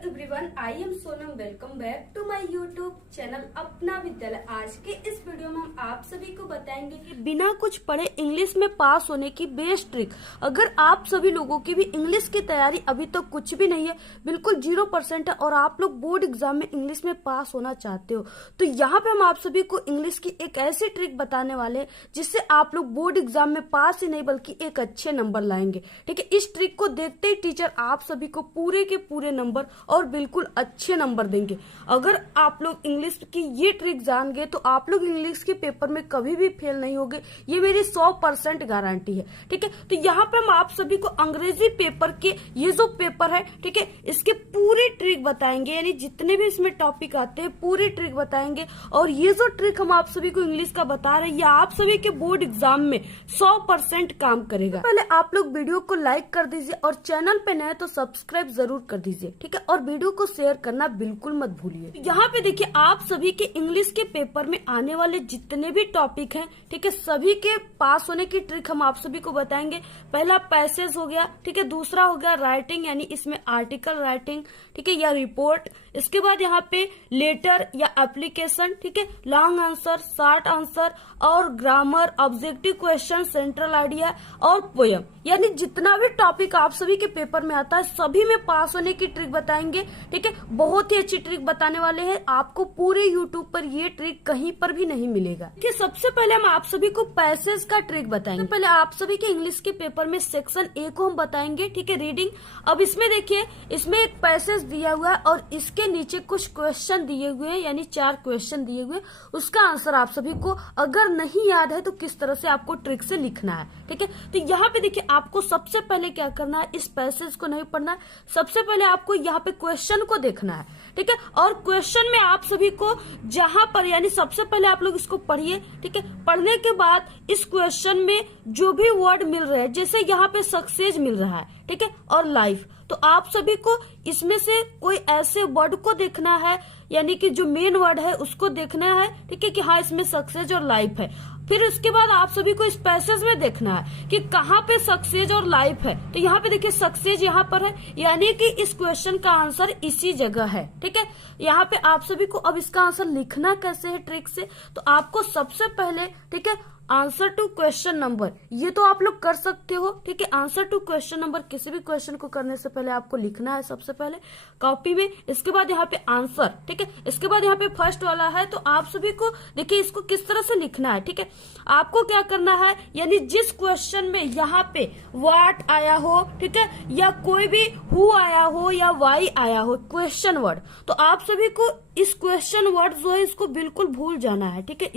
Everyone, I am Sonam. Welcome back to my YouTube channel अपना विद्यालय। आज के इस वीडियो में हम आप सभी को बताएंगे कि बिना कुछ पढ़े इंग्लिश में पास होने की बेस्ट ट्रिक। अगर आप सभी लोगों की भी इंग्लिश की तैयारी अभी तक कुछ भी नहीं है, बिल्कुल 0% है और आप लोग बोर्ड एग्जाम में इंग्लिश में पास होना चाहते हो, तो यहाँ पे हम आप सभी को इंग्लिश की एक ऐसी ट्रिक बताने वाले हैं जिससे आप लोग बोर्ड एग्जाम में पास ही नहीं बल्कि एक अच्छे नंबर लाएंगे। ठीक है, इस ट्रिक को देखते ही टीचर आप सभी को पूरे के पूरे नंबर और बिल्कुल अच्छे नंबर देंगे। अगर आप लोग इंग्लिश की ये ट्रिक जान गए तो आप लोग इंग्लिश के पेपर में कभी भी फेल नहीं होगे, ये मेरी 100% गारंटी है। ठीक है, तो यहाँ पे हम आप सभी को अंग्रेजी पेपर के ये जो पेपर है, ठीक है, इसके पूरी ट्रिक बताएंगे, यानी जितने भी इसमें टॉपिक आते हैं पूरी ट्रिक बताएंगे। और ये जो ट्रिक हम आप सभी को इंग्लिश का बता रहे हैं, ये आप सभी के बोर्ड एग्जाम में 100% काम करेगा। पहले आप लोग वीडियो को लाइक कर दीजिए और चैनल पे नए तो सब्सक्राइब जरूर कर दीजिए। ठीक है, और वीडियो को शेयर करना बिल्कुल मत भूलिए। यहाँ पे देखिए, आप सभी के इंग्लिश के पेपर में आने वाले जितने भी टॉपिक हैं, ठीक है, सभी के पास होने की ट्रिक हम आप सभी को बताएंगे। पहला पैसेज हो गया, ठीक है, दूसरा हो गया राइटिंग, यानी इसमें आर्टिकल राइटिंग, ठीक है, या रिपोर्ट। इसके बाद यहाँ पे लेटर या एप्लीकेशन, ठीक है, लॉन्ग आंसर, शॉर्ट आंसर और grammar, objective question, central idea और पोयम, यानी जितना भी टॉपिक आप सभी के पेपर में आता है सभी में पास होने की ट्रिक बताएंगे। ठीक है, बहुत ही अच्छी ट्रिक बताने वाले हैं, आपको पूरे यूट्यूब पर ये ट्रिक कहीं पर भी नहीं मिलेगा। ठीक, सबसे पहले हम आप सभी को पैसेज का ट्रिक बताएंगे। पहले आप सभी के इंग्लिश के पेपर में सेक्शन ए को हम बताएंगे, ठीक है, रीडिंग। अब इसमें देखिए, इसमें एक पैसेज दिया हुआ है और इसके नीचे कुछ क्वेश्चन दिए हुए हैं, यानी 4 क्वेश्चन दिए हुए हैं। उसका आंसर आप सभी को अगर नहीं याद है तो किस तरह से आपको ट्रिक से लिखना है। ठीक है, तो यहाँ पे देखिए, आपको सबसे पहले क्या करना है, इस पैसेज को नहीं पढ़ना है, सबसे पहले आपको यहाँ पे क्वेश्चन को देखना है। ठीक है, और क्वेश्चन में आप सभी को जहां पर, यानी सबसे पहले आप लोग इसको पढ़िए। ठीक है, पढ़ने के बाद इस क्वेश्चन में जो भी वर्ड मिल रहे हैं, जैसे यहाँ पे सक्सेस मिल रहा है, ठीक है, और लाइफ, तो आप सभी को इसमें से कोई ऐसे वर्ड को देखना है, यानी कि जो मेन वर्ड है उसको देखना है। ठीक है, कि हाँ इसमें सक्सेस और लाइफ है। फिर उसके बाद आप सभी को इस पैसेज में देखना है कि कहाँ पे सक्सेस और लाइफ है। तो यहाँ पे देखिए, सक्सेस यहाँ पर है, यानी कि इस क्वेश्चन का आंसर इसी जगह है। ठीक है, यहाँ पे आप सभी को अब इसका आंसर लिखना कैसे है ट्रिक से, तो आपको सबसे पहले, ठीक है, आंसर टू क्वेश्चन नंबर, ये तो आप लोग कर सकते हो। ठीक है, आंसर टू क्वेश्चन नंबर, किसी भी क्वेश्चन को करने से पहले आपको लिखना है सबसे पहले कॉपी में। इसके बाद यहाँ पे आंसर, ठीक है, इसके बाद यहाँ पे फर्स्ट वाला है, तो आप सभी को देखिए इसको किस तरह से लिखना है। ठीक है, आपको क्या करना है, यानी जिस क्वेश्चन में यहाँ पे व्हाट आया हो, ठीक है, या कोई भी हु आया हो या वाई आया हो, क्वेश्चन वर्ड, तो आप सभी को इस क्वेश्चन वर्ड जो है इसको बिल्कुल भूल जाना है। ठीक है,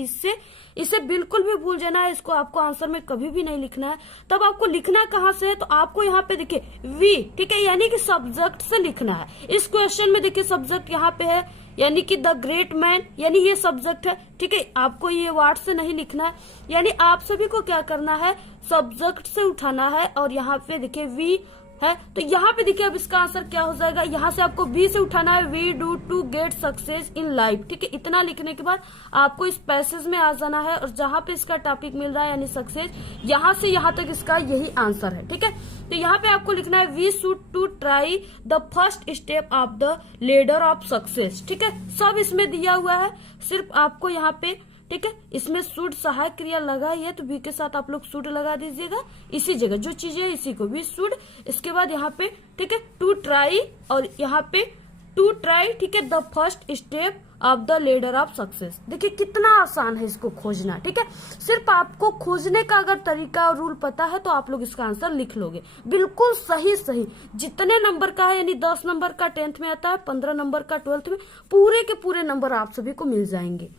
इसे बिल्कुल भी भूल जाना है, इसको आपको आंसर में कभी भी नहीं लिखना है। तब आपको लिखना कहाँ से है, तो आपको यहाँ पे देखिए वी, ठीक है, यानी कि सब्जेक्ट से लिखना है। इस क्वेश्चन में देखिए सब्जेक्ट यहाँ पे है, यानी कि द ग्रेट मैन, यानी ये सब्जेक्ट है। ठीक है, आपको ये वर्ड से नहीं लिखना है, यानी आप सभी को क्या करना है, सब्जेक्ट से उठाना है और यहाँ पे देखिए वी है, तो यहाँ पे देखिए अब इसका आंसर क्या हो जाएगा, यहाँ से आपको बी से उठाना है, we do to get success in life. ठीक है, इतना लिखने के बाद आपको इस पैसेज में आ जाना है और जहाँ पे इसका टॉपिक मिल रहा है यानी सक्सेस, यहाँ से यहाँ तक इसका यही आंसर है। ठीक है, तो यहाँ पे आपको लिखना है we should to try the first step of the ladder of success. ठीक है, सब इसमें दिया हुआ है, सिर्फ आपको यहाँ पे, ठीक है, इसमें शुड सहायक क्रिया लगा है तो बी के साथ आप लोग शुड लगा दीजिएगा, इसी जगह जो चीज है इसी को भी शुड। इसके बाद यहाँ पे, ठीक है, टू ट्राई और यहाँ पे टू ट्राई, ठीक है, the first step of the ladder of success. देखिए कितना आसान है इसको खोजना। ठीक है, सिर्फ आपको खोजने का अगर तरीका और रूल पता है तो आप लोग इसका आंसर लिख लोगे बिल्कुल सही सही। जितने नंबर का है, यानी 10 नंबर का 10th में आता है, 15 नंबर का 12th में, पूरे के पूरे नंबर आप सभी को मिल जाएंगे।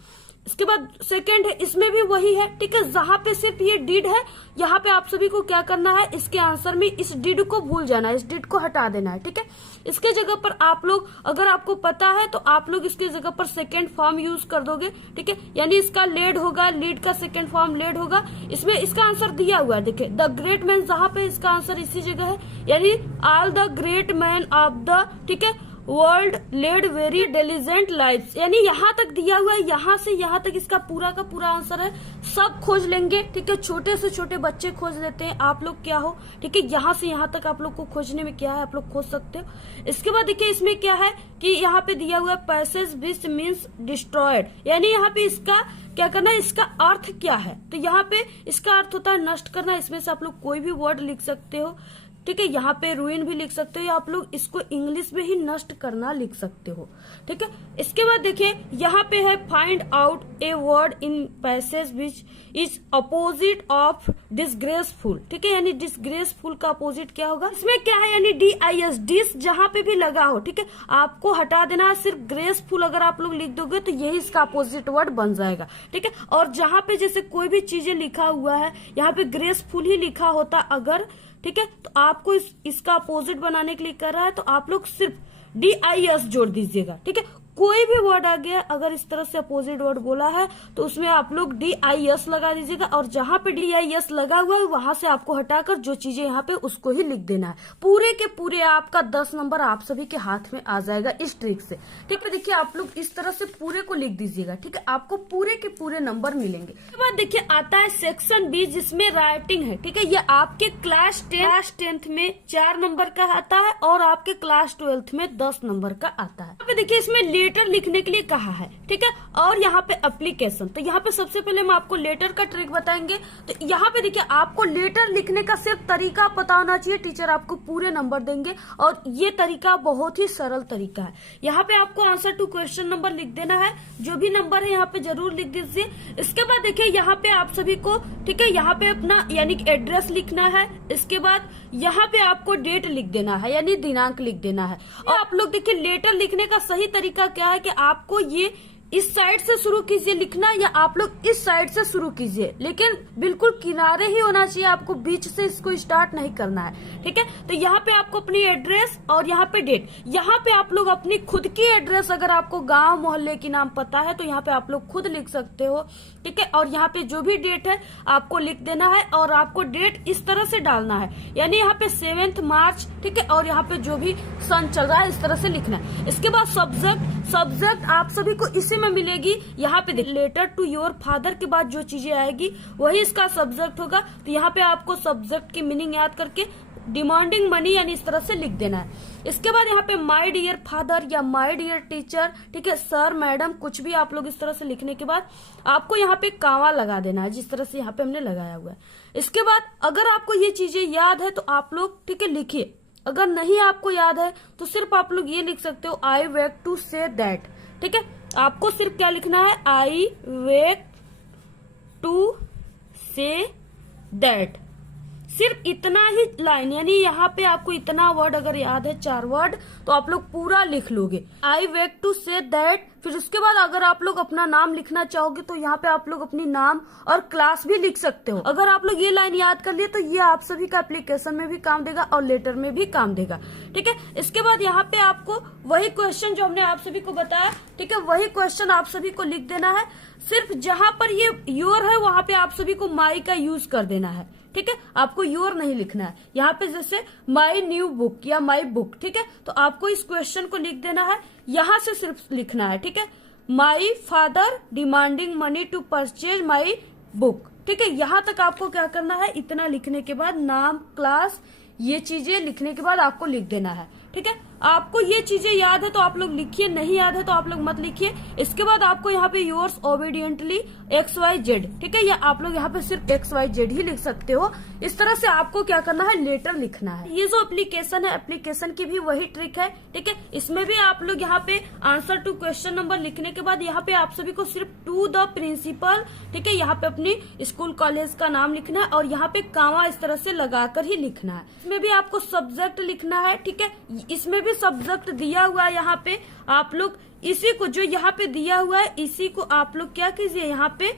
इसके बाद सेकंड है, इसमें भी वही है। ठीक है, जहाँ पे सिर्फ ये डिड है, यहाँ पे आप सभी को क्या करना है, इसके आंसर में इस डिड को भूल जाना है, इस डिड को हटा देना है। ठीक है, इसके जगह पर आप लोग, अगर आपको पता है तो आप लोग इसके जगह पर सेकंड फॉर्म यूज कर दोगे। ठीक है, यानी इसका लेड होगा, लीड का सेकंड फॉर्म लेड होगा। इसमें इसका आंसर दिया हुआ है, देखिए द ग्रेट मैन, जहाँ पे इसका आंसर इसी जगह है, यानी all the great man of the, ठीक है, world lead very diligent life, यानी यहाँ तक दिया हुआ है, यहाँ से यहाँ तक इसका पूरा का पूरा आंसर है। सब खोज लेंगे, ठीक है, छोटे से छोटे बच्चे खोज लेते हैं, आप लोग क्या हो, ठीक है, यहाँ से यहाँ तक आप लोग को खोजने में क्या है, आप लोग खोज सकते हो। इसके बाद देखिए इसमें क्या है कि यहाँ पे दिया हुआ है पैसेज विच मीन्स डिस्ट्रॉयड, यानी यहाँ पे इसका क्या करना है, इसका अर्थ क्या है, तो यहाँ पे इसका अर्थ होता है नष्ट करना। इसमें से आप लोग कोई भी वर्ड लिख सकते हो, ठीक है, यहाँ पे रूइन भी लिख सकते हो, या आप लोग इसको इंग्लिश में ही नष्ट करना लिख सकते हो, ठीक है। इसके बाद देखिए यहाँ पे है find out a word in passage which is opposite of disgraceful, ठीक है, यानी डिसग्रेसफुल का अपोजिट क्या होगा, इसमें क्या है, यानी DIS, डिस जहाँ पे भी लगा हो, ठीक है, आपको हटा देना है, सिर्फ ग्रेसफुल अगर आप लोग लिख दोगे तो यही इसका अपोजिट वर्ड बन जाएगा, ठीक है। और जहाँ पे जैसे कोई भी चीजें लिखा हुआ है, यहाँ पे ग्रेसफुल ही लिखा होता अगर, ठीक है, तो आपको इसका अपोजिट बनाने के लिए कर रहा है, तो आप लोग सिर्फ DIS जोड़ दीजिएगा, ठीक है। कोई भी वर्ड आ गया अगर इस तरह से अपोजिट वर्ड बोला है तो उसमें आप लोग DIS लगा दीजिएगा, और जहां पे DIS लगा हुआ है वहां से आपको हटाकर जो चीजें यहाँ पे उसको ही लिख देना है। पूरे के पूरे आपका 10 नंबर आप सभी के हाथ में आ जाएगा इस ट्रिक से, ठीक है। देखिए आप लोग इस तरह से पूरे को लिख दीजिएगा, ठीक है, आपको पूरे के पूरे नंबर मिलेंगे। उसके बाद देखिए आता है सेक्शन B जिसमें राइटिंग है, ठीक है, ये आपके क्लास 10th में 4 नंबर का आता है और आपके क्लास 12th में 10 नंबर का आता है। देखिए इसमें लेटर लिखने के लिए कहा है, ठीक है, और यहाँ पे एप्लीकेशन। तो यहाँ पे सबसे पहले हम आपको लेटर का ट्रिक बताएंगे। तो यहाँ पे देखिए आपको लेटर लिखने का सिर्फ तरीका पता होना चाहिए, टीचर आपको पूरे नंबर देंगे और ये तरीका बहुत ही सरल तरीका है। यहाँ पे आपको आंसर टू क्वेश्चन नंबर लिख देना है, जो भी नंबर है यहाँ पे जरूर लिख दीजिए। इसके बाद देखिए यहाँ पे आप सभी को, ठीक है, यहाँ पे अपना यानी एड्रेस लिखना है। इसके बाद यहाँ पे आपको डेट लिख देना है, यानी दिनांक लिख देना है। और आप लोग देखिए लेटर लिखने का सही तरीका क्या है कि आपको ये इस साइड से शुरू कीजिए लिखना, या आप लोग इस साइड से शुरू कीजिए, लेकिन बिल्कुल किनारे ही होना चाहिए, आपको बीच से इसको स्टार्ट नहीं करना है, ठीक है। तो यहाँ पे आपको अपनी एड्रेस और यहाँ पे डेट, यहाँ पे आप लोग अपनी खुद की एड्रेस, अगर आपको गांव मोहल्ले की नाम पता है तो यहाँ पे आप लोग खुद लिख सकते हो, ठीक है। और यहाँ पे जो भी डेट है आपको लिख देना है, और आपको डेट इस तरह से डालना है, यानी यहाँ पे 7 मार्च, ठीक है, और यहाँ पे जो भी सन चल रहा है इस तरह से लिखना है। इसके बाद सब्जेक्ट आप सभी को इसी में मिलेगी। यहाँ पे लेटर टू योर फादर के बाद जो चीजें आएगी वही इसका सब्जेक्ट होगा। तो यहाँ पे आपको सब्जेक्ट की मीनिंग याद करके डिमांडिंग मनी यानी इस तरह से लिख देना है। इसके बाद यहाँ पे माय डियर फादर या माय डियर टीचर, ठीक है, सर मैडम, कुछ भी आप लोग इस तरह से लिखने के बाद आपको यहाँ पे कामा लगा देना है, जिस तरह से यहाँ पे हमने लगाया हुआ है। इसके बाद अगर आपको ये चीजें याद है तो आप लोग, ठीक है, लिखिए। अगर नहीं आपको याद है तो सिर्फ आप लोग ये लिख सकते हो आई वेक टू से दैट, ठीक है। आपको सिर्फ क्या लिखना है, आई वेक टू से दैट, सिर्फ इतना ही लाइन, यानी यहाँ पे आपको इतना वर्ड अगर याद है 4 वर्ड तो आप लोग पूरा लिख लोगे, आई वेक टू से दैट। फिर उसके बाद अगर आप लोग अपना नाम लिखना चाहोगे तो यहाँ पे आप लोग अपनी नाम और क्लास भी लिख सकते हो। अगर आप लोग ये लाइन याद कर लिए तो ये आप सभी का एप्लीकेशन में भी काम देगा और लेटर में भी काम देगा, ठीक है। इसके बाद यहाँ पे आपको वही क्वेश्चन जो हमने आप सभी को बताया, ठीक है, वही क्वेश्चन आप सभी को लिख देना है। सिर्फ जहां पर ये योर है वहां पे आप सभी को माई का यूज कर देना है, ठीक है, आपको योर नहीं लिखना है। यहाँ पे जैसे माई न्यू बुक या माई बुक, ठीक है, तो आपको इस क्वेश्चन को लिख देना है, यहाँ से सिर्फ लिखना है, ठीक है, my father demanding money to purchase my book, ठीक है। यहाँ तक आपको क्या करना है, इतना लिखने के बाद नाम, क्लास, ये चीजें लिखने के बाद आपको लिख देना है, ठीक है। आपको ये चीजें याद है तो आप लोग लिखिए, नहीं याद है तो आप लोग मत लिखिए। इसके बाद आपको यहाँ पे योर्स ओबीडियंटली XYZ, ठीक है, या आप लोग यहाँ पे सिर्फ XYZ ही लिख सकते हो। इस तरह से आपको क्या करना है, लेटर लिखना है। ये जो एप्लीकेशन है, एप्लीकेशन की भी वही ट्रिक है, ठीक है। इसमें भी आप लोग यहाँ पे आंसर टू क्वेश्चन नंबर लिखने के बाद यहाँ पे आप सभी को सिर्फ टू द प्रिंसिपल, ठीक है, यहाँ पे अपनी स्कूल कॉलेज का नाम लिखना है और यहाँ पे कामा इस तरह से लगाकर ही लिखना है। इसमें भी आपको सब्जेक्ट लिखना है, ठीक है, इसमें भी सब्जेक्ट दिया हुआ है। यहाँ पे आप लोग इसी को, जो यहाँ पे दिया हुआ है, इसी को आप लोग क्या कीजिए, यहाँ पे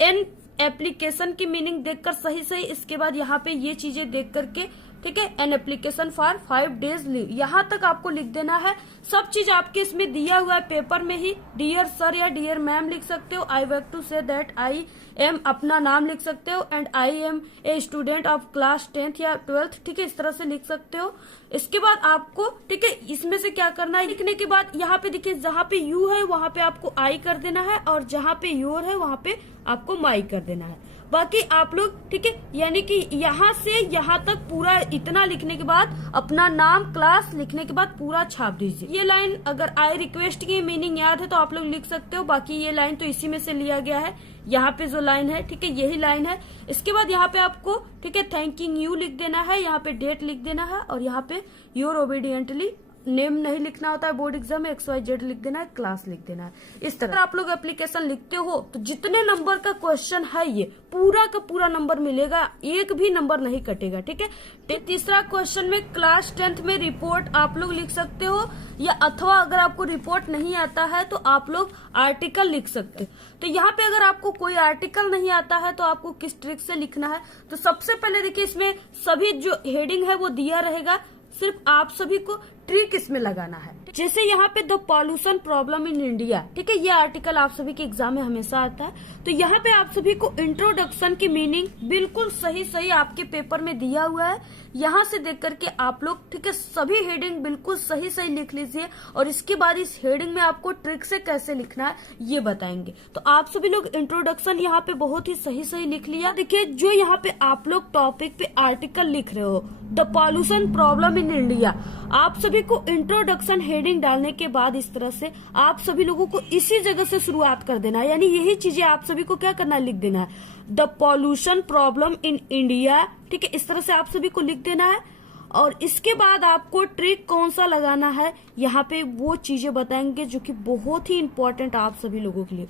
एन एप्लीकेशन की मीनिंग देखकर सही, इसके बाद यहाँ पे ये चीजें देख करके ठीक है, an application for 5 days leave, यहाँ तक आपको लिख देना है। सब चीज आपके इसमें दिया हुआ है पेपर में ही। डियर सर या डियर मैम लिख सकते हो। I wake to say that I am, अपना नाम लिख सकते हो। And I am a student of class 10th या 12th, ठीक है, इस तरह से लिख सकते हो। इसके बाद आपको, ठीक है, इसमें से क्या करना है, लिखने के बाद यहाँ पे देखिए जहाँ पे यू है वहां पे आपको आई कर देना है, और जहाँ पे योर है वहां पे आपको माई कर देना है। बाकी आप लोग, ठीक है, यानी कि यहाँ से यहाँ तक पूरा इतना लिखने के बाद अपना नाम क्लास लिखने के बाद पूरा छाप दीजिए। ये लाइन अगर आई रिक्वेस्ट की मीनिंग याद है तो आप लोग लिख सकते हो। बाकी ये लाइन तो इसी में से लिया गया है। यहाँ पे जो लाइन है, ठीक है, यही लाइन है। इसके बाद यहाँ पे आपको, ठीक है, थैंकिंग यू लिख देना है, यहाँ पे डेट लिख देना है, और यहाँ पे योर ओबीडियंटली, नेम नहीं लिखना होता है बोर्ड एग्जाम में, XYZ लिख देना है, क्लास लिख देना है। इस तरह आप लोग एप्लीकेशन लिखते हो तो जितने नंबर का क्वेश्चन है ये पूरा का पूरा नंबर मिलेगा, एक भी नंबर नहीं कटेगा, ठीक है। तीसरा क्वेश्चन में क्लास 10th में रिपोर्ट आप लोग लिख सकते हो, या अथवा अगर आपको रिपोर्ट नहीं आता है तो आप लोग आर्टिकल लिख सकते हो। तो यहाँ पे अगर आपको कोई आर्टिकल नहीं आता है तो आपको किस ट्रिक से लिखना है, तो सबसे पहले देखिए इसमें सभी जो हेडिंग है वो दिया रहेगा, सिर्फ आप सभी को ट्रिक इसमें लगाना है। जैसे यहाँ पे the pollution problem in India, ठीक है, ये आर्टिकल आप सभी के एग्जाम में हमेशा आता है। तो यहाँ पे आप सभी को इंट्रोडक्शन की मीनिंग बिल्कुल सही सही आपके पेपर में दिया हुआ है। यहाँ से देख करके आप लोग, ठीक है, सभी हेडिंग बिल्कुल सही सही लिख लीजिए, और इसके बाद इस हेडिंग में आपको ट्रिक से कैसे लिखना है ये बताएंगे। तो आप सभी लोग इंट्रोडक्शन यहाँ पे बहुत ही सही सही लिख लिया। देखिए जो यहाँ पे आप लोग टॉपिक पे आर्टिकल लिख रहे हो, the pollution problem in India, आप सभी को इंट्रोडक्शन हेडिंग डालने के बाद इस तरह से आप सभी लोगों को इसी जगह से शुरुआत कर देना है, यानी यही चीजें आप सभी को क्या करना है, लिख देना है, the pollution problem in India, ठीक है, इस तरह से आप सभी को लिख देना है। और इसके बाद आपको ट्रिक कौन सा लगाना है, यहाँ पे वो चीजें बताएंगे जो कि बहुत ही इंपॉर्टेंट आप सभी लोगों के लिए,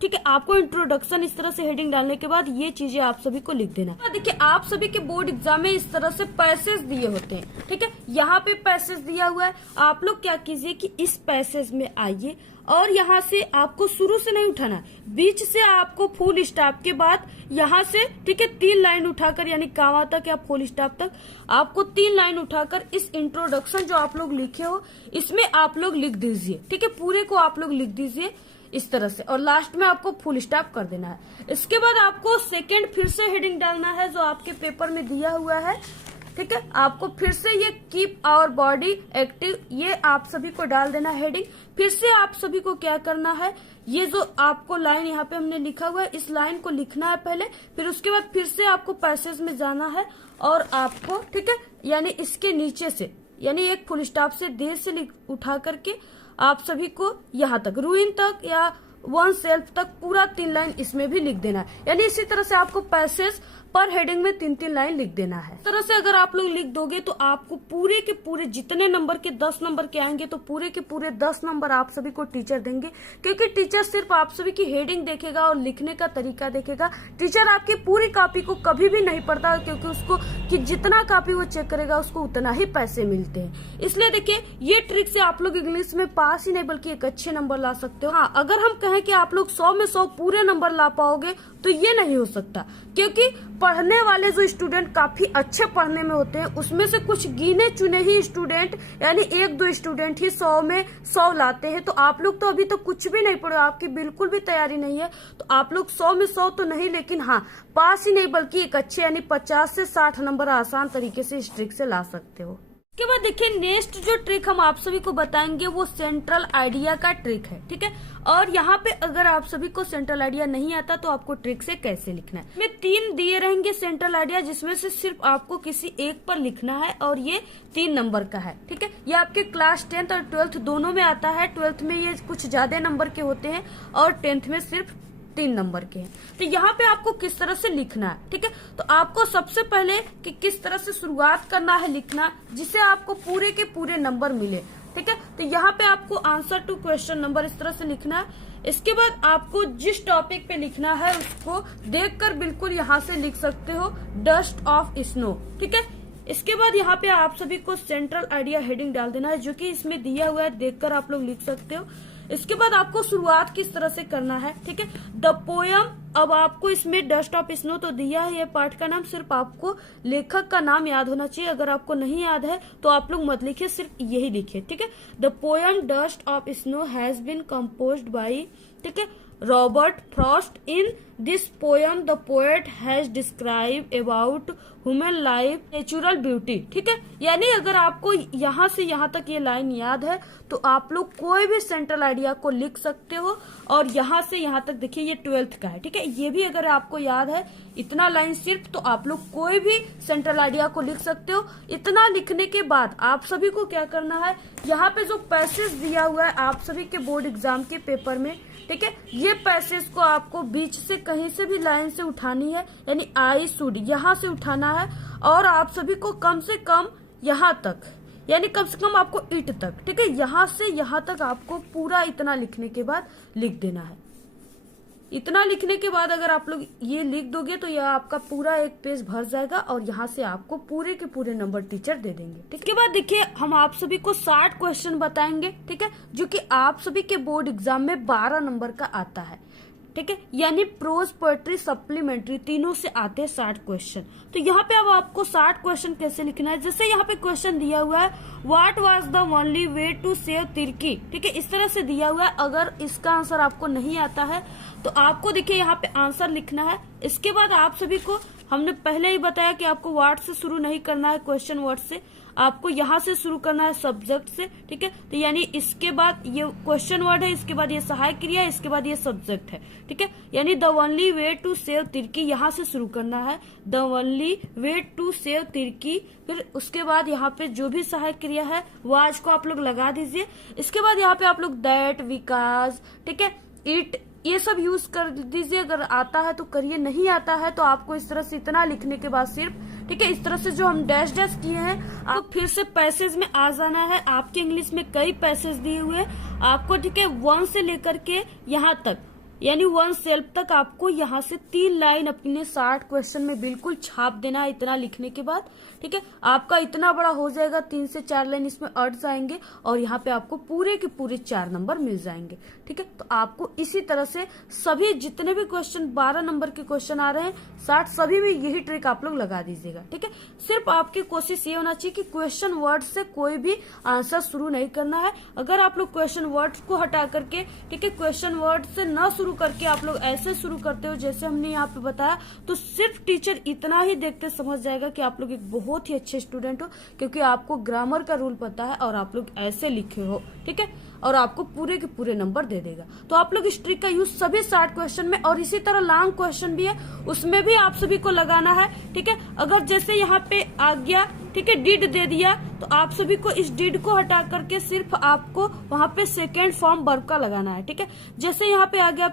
ठीक है। आपको इंट्रोडक्शन इस तरह से हेडिंग डालने के बाद ये चीजें आप सभी को लिख देना है। देखिए आप सभी के बोर्ड एग्जाम में इस तरह से पैसेज दिए होते हैं, ठीक है, यहाँ पे पैसेज दिया हुआ है। आप लोग क्या कीजिए कि इस पैसेज में आइए, और यहाँ से आपको शुरू से नहीं उठाना, बीच से आपको फुल स्टॉप के बाद यहाँ से, ठीक है, 3 लाइन उठाकर, यानी कामा तक या फुल स्टॉप तक आपको 3 लाइन उठाकर इस इंट्रोडक्शन जो आप लोग लिखे हो इसमें आप लोग लिख दीजिए, ठीक है, पूरे को आप लोग लिख दीजिए इस तरह से, और लास्ट में आपको फुल स्टॉप कर देना है। इसके बाद आपको सेकेंड फिर से हेडिंग डालना है जो आपके पेपर में दिया हुआ है, ठीक है। आपको फिर से ये कीप आवर बॉडी एक्टिव, ये आप सभी को डाल देना हेडिंग। फिर से आप सभी को क्या करना है, ये जो आपको लाइन यहाँ पे हमने लिखा हुआ है इस लाइन को लिखना है पहले, फिर उसके बाद फिर से आपको पैसेज में जाना है, और आपको, ठीक है, यानी इसके नीचे से, यानी एक फुल स्टॉप से देर से उठा करके आप सभी को यहाँ तक रूइन तक या वन सेल्फ तक पूरा 3 लाइन इसमें भी लिख देना है। यानी इसी तरह से आपको पैसेज पर हेडिंग में 3-3 लाइन लिख देना है। इस तरह से अगर आप लोग लिख दोगे तो आपको पूरे के पूरे जितने नंबर के 10 नंबर के आएंगे तो पूरे के पूरे 10 नंबर आप सभी को टीचर देंगे, क्योंकि टीचर सिर्फ आप सभी की हेडिंग देखेगा और लिखने का तरीका देखेगा। टीचर आपकी पूरी कॉपी को कभी भी नहीं पढ़ता, क्योंकि उसको कि जितना कॉपी वो चेक करेगा उसको उतना ही पैसे मिलते हैं। इसलिए देखिए ये ट्रिक से आप लोग इंग्लिश में पास ही नहीं बल्कि एक अच्छे नंबर ला सकते हो। हाँ, अगर हम कहें कि आप लोग 100 में 100 पूरे नंबर ला पाओगे तो ये नहीं हो सकता, क्योंकि पढ़ने वाले जो स्टूडेंट काफी अच्छे पढ़ने में होते हैं उसमें से कुछ गिने चुने ही स्टूडेंट, यानी 1-2 स्टूडेंट ही 100 में 100 लाते हैं। तो आप लोग तो अभी तो कुछ भी नहीं पढ़े, आपकी बिल्कुल भी तैयारी नहीं है, तो आप लोग 100 में 100 तो नहीं, लेकिन हाँ पास ही नहीं बल्कि एक अच्छे यानी 50 से 60 नंबर आसान तरीके से इस ट्रिक से ला सकते हो। इसके बाद देखिए नेक्स्ट जो ट्रिक हम आप सभी को बताएंगे वो सेंट्रल आइडिया का ट्रिक है, ठीक है। और यहाँ पे अगर आप सभी को सेंट्रल आइडिया नहीं आता तो आपको ट्रिक से कैसे लिखना है, में 3 दिए रहेंगे सेंट्रल आइडिया, जिसमें से सिर्फ आपको किसी एक पर लिखना है, और ये 3 नंबर का है, ठीक है। ये आपके क्लास 10th और 12th दोनों में आता है। 12th में ये कुछ ज्यादा नंबर के होते हैं और 10th में सिर्फ 3 नंबर के हैं। तो यहाँ पे आपको किस तरह से लिखना है, ठीक है। तो आपको सबसे पहले कि किस तरह से शुरुआत करना है लिखना, जिससे आपको पूरे के पूरे नंबर मिले, ठीक है। तो यहाँ पे आपको आंसर टू क्वेश्चन नंबर इस तरह से लिखना है। इसके बाद आपको जिस टॉपिक पे लिखना है उसको देखकर बिल्कुल यहाँ से लिख सकते हो, डस्ट ऑफ स्नो, ठीक है। इसके बाद यहाँ पे आप सभी को सेंट्रल आइडिया हेडिंग डाल देना है, जो कि इसमें दिया हुआ है, देखकर आप लोग लिख सकते हो। इसके बाद आपको शुरुआत किस तरह से करना है, ठीक है। द पोयम, अब आपको इसमें डस्ट ऑफ स्नो तो दिया है, ये पार्ट का नाम, सिर्फ आपको लेखक का नाम याद होना चाहिए। अगर आपको नहीं याद है तो आप लोग मत लिखिए, सिर्फ यही लिखिए, ठीक है। The poem dust of snow has been composed by, ठीक है, Robert Frost. In this poem the poet has describe about human life natural beauty, ठीक है। यानी अगर आपको यहाँ से यहाँ तक ये लाइन याद है तो आप लोग कोई भी सेंट्रल आइडिया को लिख सकते हो। और यहाँ से यहाँ तक देखिए ये 12th का है, ठीक है। ये भी अगर आपको याद है इतना लाइन सिर्फ, तो आप लोग कोई भी सेंट्रल आइडिया को लिख सकते हो। इतना लिखने के बाद आप सभी को क्या करना है, यहाँ पे जो पैसेज दिया हुआ है आप सभी के बोर्ड एग्जाम के पेपर में, ठीक है, ये पैसेज को आपको बीच से कहीं से भी लाइन से उठानी है, यानी आई शुड यहाँ से उठाना है। और आप सभी को कम से कम यहाँ तक, यानी कम से कम आपको इट तक, ठीक है, यहाँ से यहाँ तक आपको पूरा इतना लिखने के बाद लिख देना है। इतना लिखने के बाद अगर आप लोग ये लिख दोगे तो यह आपका पूरा एक पेज भर जाएगा और यहाँ से आपको पूरे के पूरे नंबर टीचर दे देंगे। ठीक, इसके बाद देखिए हम आप सभी को 60 क्वेश्चन बताएंगे, ठीक है, जो कि आप सभी के बोर्ड एग्जाम में 12 नंबर का आता है, ठीक है, यानी प्रोज, पोएट्री, सप्लीमेंट्री तीनों से आते हैं 60 क्वेश्चन। तो यहाँ पे अब आपको 60 क्वेश्चन कैसे लिखना है, जैसे यहाँ पे क्वेश्चन दिया हुआ है what was the only way to save Turkey, ठीक है, इस तरह से दिया हुआ है। अगर इसका आंसर आपको नहीं आता है तो आपको देखिए यहाँ पे आंसर लिखना है। इसके बाद आप सभी को हमने पहले ही बताया कि आपको वर्ड से शुरू नहीं करना है, क्वेश्चन वर्ड से, आपको यहाँ से शुरू करना है सब्जेक्ट से, ठीक है। तो यानी इसके बाद ये क्वेश्चन वर्ड है, इसके बाद ये सहायक क्रिया है, इसके बाद ये सब्जेक्ट है, ठीक है। यानी the only way to save Turkey यहाँ से शुरू करना है, the only way to save Turkey. फिर उसके बाद यहाँ पे जो भी सहायक क्रिया है वाज को आप लोग लगा दीजिए। इसके बाद यहाँ पे आप लोग दैट, विकास, ठीक है, इट, ये सब यूज कर दीजिए। अगर आता है तो करिए, नहीं आता है तो आपको इस तरह से इतना लिखने के बाद सिर्फ, ठीक है, इस तरह से जो हम डैश डैश किए हैं आप फिर से पैसेज में आ जाना है। आपके इंग्लिश में कई पैसेज दिए हुए हैं आपको, ठीक है, 1 से लेकर के यहाँ तक, यानी 1 सेल्फ तक आपको यहाँ से 3 लाइन अपने 60 क्वेश्चन में बिल्कुल छाप देना है इतना लिखने के बाद, ठीक है। आपका इतना बड़ा हो जाएगा, 3 से 4 लाइन इसमें अट जाएंगे और यहाँ पे आपको पूरे के पूरे 4 नंबर मिल जाएंगे, ठीक है। तो आपको इसी तरह से सभी जितने भी क्वेश्चन 12 नंबर के क्वेश्चन आ रहे हैं 60, सभी में यही ट्रिक आप लोग लगा दीजिएगा, ठीक है। सिर्फ आपकी कोशिश ये होना चाहिए कि क्वेश्चन वर्ड से कोई भी आंसर शुरू नहीं करना है। अगर आप लोग क्वेश्चन वर्ड को हटा करके, ठीक है, क्वेश्चन वर्ड से न शुरू करके आप लोग ऐसे शुरू करते हो जैसे हमने यहाँ पे बताया, तो सिर्फ टीचर इतना ही देखते समझ जाएगा कि आप लोग एक बहुत ही अच्छे स्टूडेंट हो, क्योंकि आपको ग्रामर का रूल पता है और आप लोग ऐसे लिखे हो, ठीक है, और आपको पूरे के पूरे नंबर दे देगा। तो आप लोग इस ट्रिक का यूज सभी 60 क्वेश्चन में, और इसी तरह लॉन्ग क्वेश्चन भी है उसमें भी आप सभी को लगाना है, ठीक है। अगर जैसे यहाँ पे आ गया, ठीक है, डिड दे दिया, तो आप सभी को इस डिड को हटा करके सिर्फ आपको वहां पे सेकेंड फॉर्म वर्ब का लगाना है, ठीक है। जैसे यहाँ पे आ गया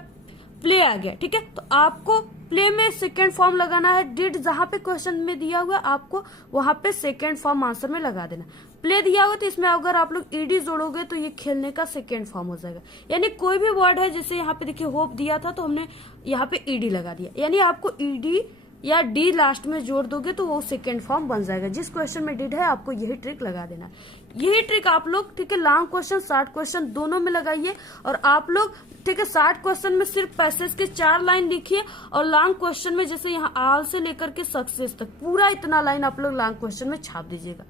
प्ले आ गया, ठीक है, तो आपको प्ले में सेकेंड फॉर्म लगाना है। डिड जहां पे क्वेश्चन में दिया हुआ आपको वहां पे सेकेंड फॉर्म आंसर में लगा देना। प्ले दिया हुआ तो इसमें अगर आप लोग ईडी जोड़ोगे तो ये खेलने का सेकेंड फॉर्म हो जाएगा। यानी कोई भी वर्ड है, जैसे यहाँ पे देखिए होप दिया था तो हमने यहाँ पे ईडी लगा दिया, यानी आपको ईडी या डी लास्ट में जोड़ दोगे तो वो सेकेंड फॉर्म बन जाएगा। जिस क्वेश्चन में डिड है आपको यही ट्रिक लगा देना। यही ट्रिक आप लोग, ठीक है, लॉन्ग क्वेश्चन 60 क्वेश्चन दोनों में लगाइए। और आप लोग, ठीक है, 60 क्वेश्चन में सिर्फ पैसेज के 4 लाइन लिखिए, और लॉन्ग क्वेश्चन में जैसे यहाँ आल से लेकर के सक्सेस तक पूरा इतना लाइन आप लोग लॉन्ग क्वेश्चन में छाप दीजिएगा।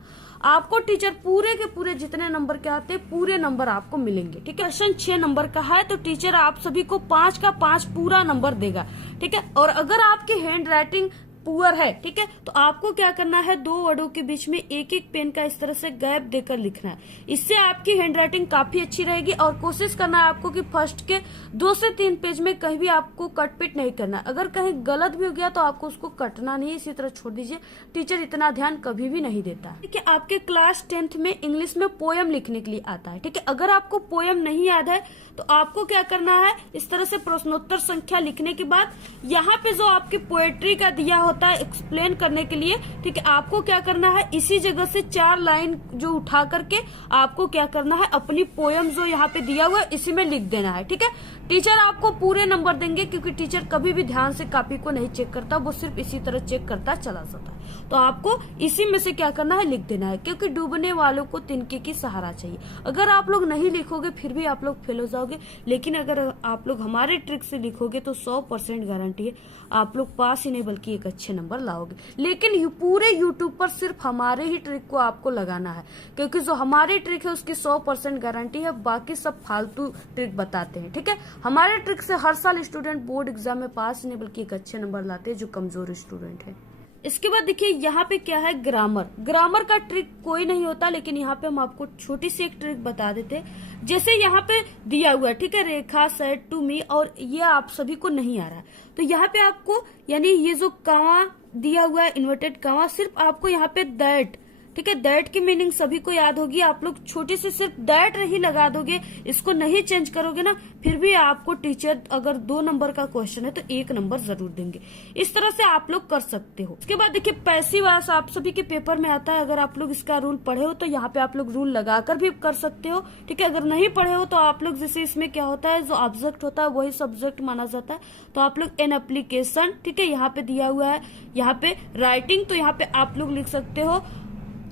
आपको टीचर पूरे के पूरे जितने नंबर के आते हैं पूरे नंबर आपको मिलेंगे, ठीक है। क्वेश्चन 6 नंबर का है तो टीचर आप सभी को 5 का 5 पूरा नंबर देगा, ठीक है। और अगर आपकी हैंड राइटिंग पुअर है, ठीक है, तो आपको क्या करना है, 2 वर्डों के बीच में एक एक पेन का इस तरह से गैप देकर लिखना है। इससे आपकी हैंड राइटिंग काफी अच्छी रहेगी। और कोशिश करना है आपको कि फर्स्ट के 2 से 3 पेज में कहीं भी आपको कट पिट नहीं करना है। अगर कहीं गलत भी हो गया तो आपको उसको कटना नहीं, इसी तरह छोड़ दीजिए। टीचर इतना ध्यान कभी भी नहीं देता, ठीक है। आपके क्लास 10th में इंग्लिश में पोयम लिखने के लिए आता है, ठीक है। अगर आपको पोयम नहीं याद है तो आपको क्या करना है, इस तरह से प्रश्नोत्तर संख्या लिखने के बाद यहाँ पे जो आपकी पोएट्री का दिया होता है एक्सप्लेन करने के लिए, ठीक है, आपको क्या करना है, इसी जगह से 4 लाइन जो उठा करके आपको क्या करना है, अपनी पोयम जो यहाँ पे दिया हुआ है इसी में लिख देना है, ठीक है। टीचर आपको पूरे नंबर देंगे, क्योंकि टीचर कभी भी ध्यान से कॉपी को नहीं चेक करता, वो सिर्फ इसी तरह चेक करता चला जाता है। तो आपको इसी में से क्या करना है, लिख देना है, क्योंकि डूबने वालों को तिनके की सहारा चाहिए। अगर आप लोग नहीं लिखोगे फिर भी आप लोग फेल हो जाओगे, लेकिन अगर आप लोग हमारे ट्रिक से लिखोगे तो 100% गारंटी है आप लोग पास ही नहीं बल्कि एक अच्छे नंबर लाओगे। लेकिन पूरे यूट्यूब पर सिर्फ हमारे ही ट्रिक को आपको लगाना है, क्योंकि जो हमारी ट्रिक है उसकी 100% गारंटी है, बाकी सब फालतू ट्रिक बताते हैं। ठीक है, हमारे ट्रिक से हर साल स्टूडेंट बोर्ड एग्जाम में पास नहीं बल्कि एक अच्छे नंबर लाते हैं जो कमजोर स्टूडेंट है। इसके बाद देखिए यहाँ पे क्या है, ग्रामर। ग्रामर का ट्रिक कोई नहीं होता, लेकिन यहाँ पे हम आपको छोटी सी एक ट्रिक बता देते हैं। जैसे यहाँ पे दिया हुआ है, ठीक है, रेखा सेड टू मी, और ये आप सभी को नहीं आ रहा है, तो यहाँ पे आपको यानी ये जो कॉमा दिया हुआ है, इन्वर्टेड कॉमा, सिर्फ आपको यहाँ पे दैट, ठीक है, दैट की मीनिंग सभी को याद होगी। आप लोग छोटी सी सिर्फ दैट ही लगा दोगे, इसको नहीं चेंज करोगे ना, फिर भी आपको टीचर अगर 2 नंबर का क्वेश्चन है तो 1 नंबर जरूर देंगे। इस तरह से आप लोग कर सकते हो। इसके बाद देखिए पैसिव वॉइस आप सभी के पेपर में आता है, अगर आप लोग इसका रूल पढ़े हो तो यहाँ पे आप लोग रूल लगाकर भी कर सकते हो। ठीक है, अगर नहीं पढ़े हो तो आप लोग, जैसे इसमें क्या होता है, जो ऑब्जेक्ट होता है वही सब्जेक्ट माना जाता है, तो आप लोग एन एप्लीकेशन, ठीक है, यहाँ पे दिया हुआ है, यहाँ पे राइटिंग, तो यहाँ पे आप लोग लिख सकते हो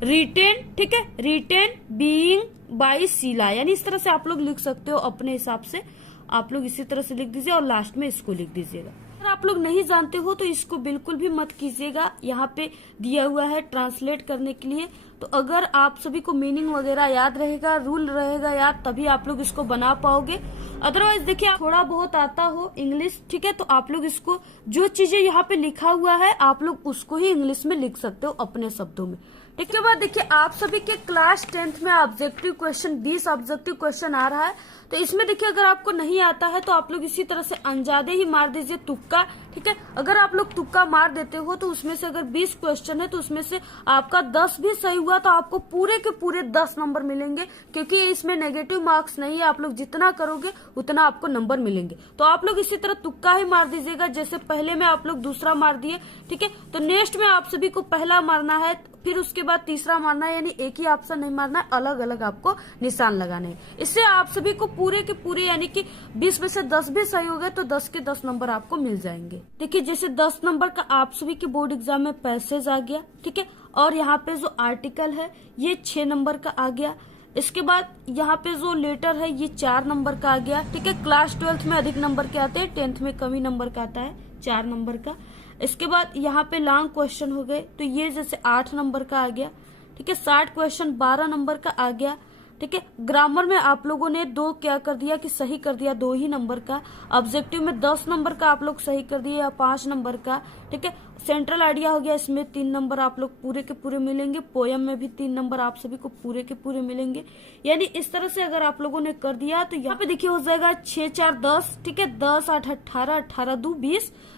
रिटेन, ठीक है, रिटेन बीइंग बाय शीला, यानी इस तरह से आप लोग लिख सकते हो अपने हिसाब से। आप लोग इसी तरह से लिख दीजिए और लास्ट में इसको लिख दीजिएगा। अगर आप लोग नहीं जानते हो तो इसको बिल्कुल भी मत कीजिएगा, यहाँ पे दिया हुआ है ट्रांसलेट करने के लिए। तो अगर आप सभी को मीनिंग वगैरह याद रहेगा, रूल रहेगा याद, तभी आप लोग इसको बना पाओगे। अदरवाइज देखिए थोड़ा बहुत आता हो इंग्लिश, ठीक है, तो आप लोग इसको जो चीजें यहाँ पे लिखा हुआ है आप लोग उसको ही इंग्लिश में लिख सकते हो अपने शब्दों में। इसके बाद देखिए आप सभी के क्लास 10th में ऑब्जेक्टिव क्वेश्चन 20 ऑब्जेक्टिव क्वेश्चन आ रहा है, तो इसमें देखिए अगर आपको नहीं आता है तो आप लोग इसी तरह से अंदाजे ही मार दीजिए, तुक्का। ठीक है, अगर आप लोग तुक्का मार देते हो तो उसमें से अगर 20 क्वेश्चन है तो उसमें से आपका 10 भी सही हुआ तो आपको पूरे के पूरे 10 नंबर मिलेंगे, क्योंकि इसमें नेगेटिव मार्क्स नहीं है। आप लोग जितना करोगे उतना आपको नंबर मिलेंगे। तो आप लोग इसी तरह तुक्का ही मार दीजिएगा, जैसे पहले में आप लोग दूसरा मार दिए, ठीक है, तो नेक्स्ट में आप सभी को पहला मारना है, फिर उसके बाद तीसरा मारना है, यानी एक ही ऑप्शन नहीं मारना है, अलग अलग आपको निशान लगाने हैं। इससे आप सभी को पूरे के पूरे यानी कि 20 में से 10 भी सही हो गए तो 10 के 10 नंबर आपको मिल जाएंगे। देखिए जैसे 10 नंबर का आप सभी के बोर्ड एग्जाम में पैसेज आ गया, ठीक है, और यहाँ पे जो आर्टिकल है ये 6 नंबर का आ गया। इसके बाद यहाँ पे जो लेटर है ये 4 नंबर का आ गया, ठीक है। क्लास 12th में अधिक नंबर के आते हैं, 10th में कम ही नंबर का आता है, 4 नंबर का। इसके बाद यहाँ पे लॉन्ग क्वेश्चन हो गए, तो ये जैसे 8 नंबर का आ गया, ठीक है। 60 क्वेश्चन 12 नंबर का आ गया, ठीक है। ग्रामर में आप लोगों ने 2 क्या कर दिया कि सही कर दिया, 2 ही नंबर का। ऑब्जेक्टिव में 10 नंबर का आप लोग सही कर दिए या 5 नंबर का, ठीक है। सेंट्रल आइडिया हो गया, इसमें 3 नंबर आप लोग पूरे के पूरे मिलेंगे। पोयम में भी 3 नंबर आप सभी को पूरे के पूरे मिलेंगे। यानी इस तरह से अगर आप लोगों ने कर दिया तो यहाँ पे देखिए हो जाएगा 6 4 10, ठीक है, 10 8 18, 18 2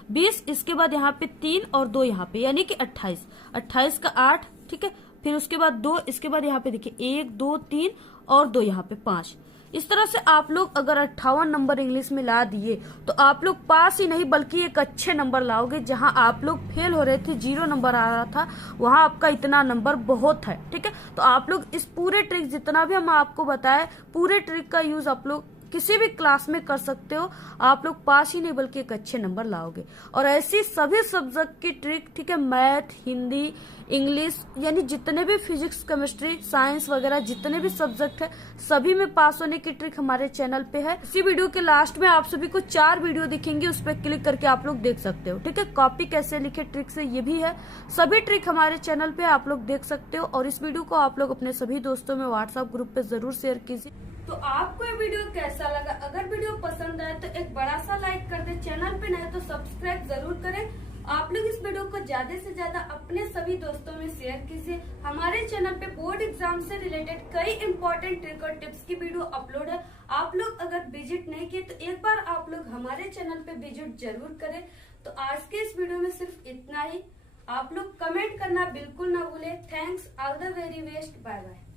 20। इसके बाद यहाँ पे 3 और 2 यहाँ पे यानी कि 28, 28 का 8, ठीक है। फिर उसके बाद 2, इसके बाद यहाँ पे देखिए 1 2 3 और 2 यहाँ पे 5। इस तरह से आप लोग अगर 58 नंबर इंग्लिश में ला दिए तो आप लोग पास ही नहीं बल्कि एक अच्छे नंबर लाओगे। जहां आप लोग फेल हो रहे थे, 0 नंबर आ रहा था, वहां आपका इतना नंबर बहुत है, ठीक है। तो आप लोग इस पूरे ट्रिक जितना भी हम आपको बताए, पूरे ट्रिक का यूज आप लोग किसी भी क्लास में कर सकते हो। आप लोग पास ही नहीं बल्कि एक अच्छे नंबर लाओगे। और ऐसी सभी सब्जेक्ट की ट्रिक, ठीक है, मैथ, हिंदी, इंग्लिश, यानी जितने भी फिजिक्स, केमिस्ट्री, साइंस वगैरह जितने भी सब्जेक्ट है, सभी में पास होने की ट्रिक हमारे चैनल पे है। इसी वीडियो के लास्ट में आप सभी को 4 वीडियो दिखेंगे, उस पर क्लिक करके आप लोग देख सकते हो, ठीक है। कॉपी कैसे लिखे ट्रिक से ये भी है, सभी ट्रिक हमारे चैनल पे आप लोग देख सकते हो। और इस वीडियो को आप लोग अपने सभी दोस्तों में व्हाट्सएप ग्रुप पे जरूर शेयर कीजिए। तो आपको ये वीडियो कैसा लगा? अगर वीडियो पसंद आए तो एक बड़ा सा लाइक कर दे, चैनल पे नए तो सब्सक्राइब जरूर करें। आप लोग इस वीडियो को ज्यादा से ज्यादा अपने सभी दोस्तों में शेयर कीजिए। हमारे चैनल पे बोर्ड एग्जाम से रिलेटेड कई इंपॉर्टेंट ट्रिक और टिप्स की वीडियो अपलोड है। आप लोग अगर विजिट नहीं किए तो एक बार आप लोग हमारे चैनल पे विजिट जरूर करें। तो आज के इस वीडियो में सिर्फ इतना ही। आप लोग कमेंट करना बिल्कुल ना भूले। Thanks, all the very best, bye bye.